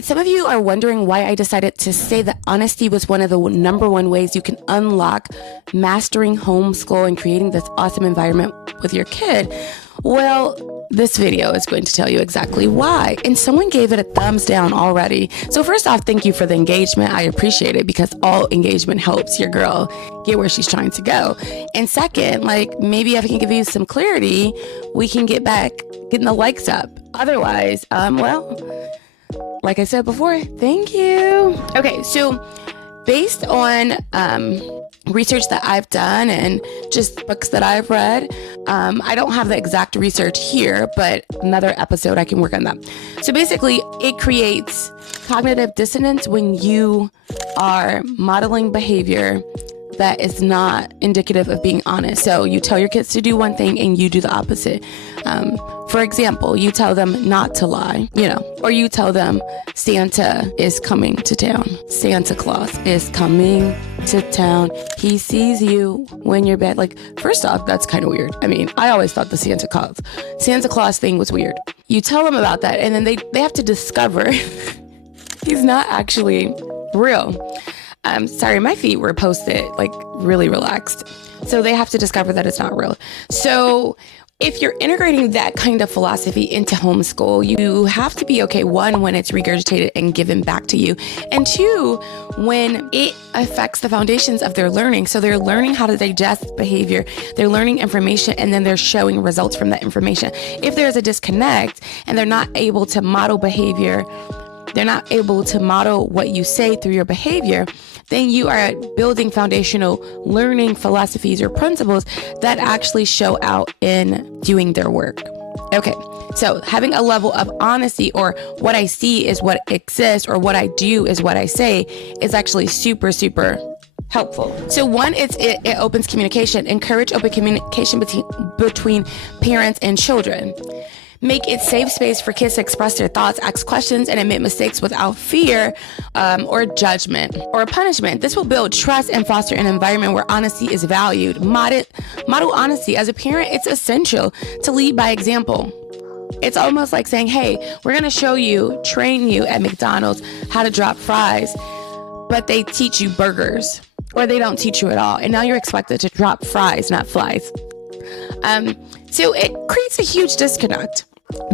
right, some of you are wondering why I decided to say that honesty was one of the number one ways you can unlock mastering homeschool and creating this awesome environment with your kid. Well, this video is going to tell you exactly why. And someone gave it a thumbs down already. So first off, thank you for the engagement. I appreciate it because all engagement helps your girl get where she's trying to go. And second, maybe if I can give you some clarity, we can get back getting the likes up. Otherwise, like I said before, thank you. Okay, so based on research that I've done and just books that I've read, I don't have the exact research here, but another episode I can work on that. So basically, it creates cognitive dissonance when you are modeling behavior that is not indicative of being honest. So you tell your kids to do one thing and you do the opposite. For example, you tell them not to lie, or you tell them Santa is coming to town. Santa Claus is coming to town. He sees you when you're bad. First off, that's kind of weird. I mean, I always thought the Santa Claus thing was weird. You tell them about that and then they have to discover he's not actually real. Sorry, my feet were posted really relaxed. So they have to discover that it's not real. So if you're integrating that kind of philosophy into homeschool, you have to be okay, one, when it's regurgitated and given back to you, and two, when it affects the foundations of their learning. So they're learning how to digest behavior, they're learning information, and then they're showing results from that information. If there's a disconnect and they're not able to model behavior, they're not able to model what you say through your behavior, then you are building foundational learning philosophies or principles that actually show out in doing their work. Okay, so having a level of honesty, or what I see is what exists, or what I do is what I say, is actually super, super helpful. So one, it opens communication. Encourage open communication between parents and children. Make it safe space for kids to express their thoughts, ask questions, and admit mistakes without fear or judgment or punishment. This will build trust and foster an environment where honesty is valued. Model honesty. As a parent, it's essential to lead by example. It's almost like saying, hey, we're going to train you at McDonald's how to drop fries, but they teach you burgers, or they don't teach you at all. And now you're expected to drop fries, not flies. So it creates a huge disconnect.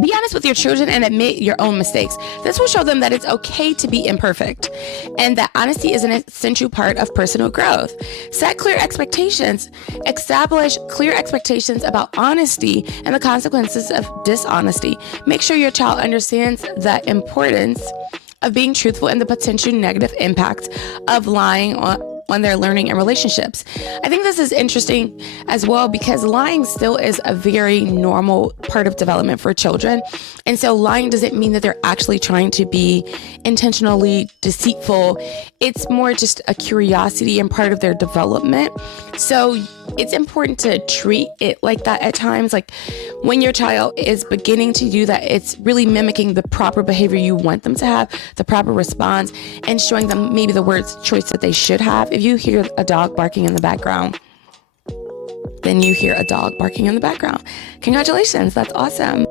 Be honest with your children and admit your own mistakes. This will show them that it's okay to be imperfect and that honesty is an essential part of personal growth. Set clear expectations. Establish clear expectations about honesty and the consequences of dishonesty. Make sure your child understands the importance of being truthful and the potential negative impact of lying on their learning and relationships. I think this is interesting as well because lying still is a very normal part of development for children. And so lying doesn't mean that they're actually trying to be intentionally deceitful. It's more just a curiosity and part of their development. So it's important to treat it like that at times. When your child is beginning to do that, it's really mimicking the proper behavior you want them to have, the proper response, and showing them maybe the words choice that they should have. If you hear a dog barking in the background, then you hear a dog barking in the background. Congratulations, that's awesome.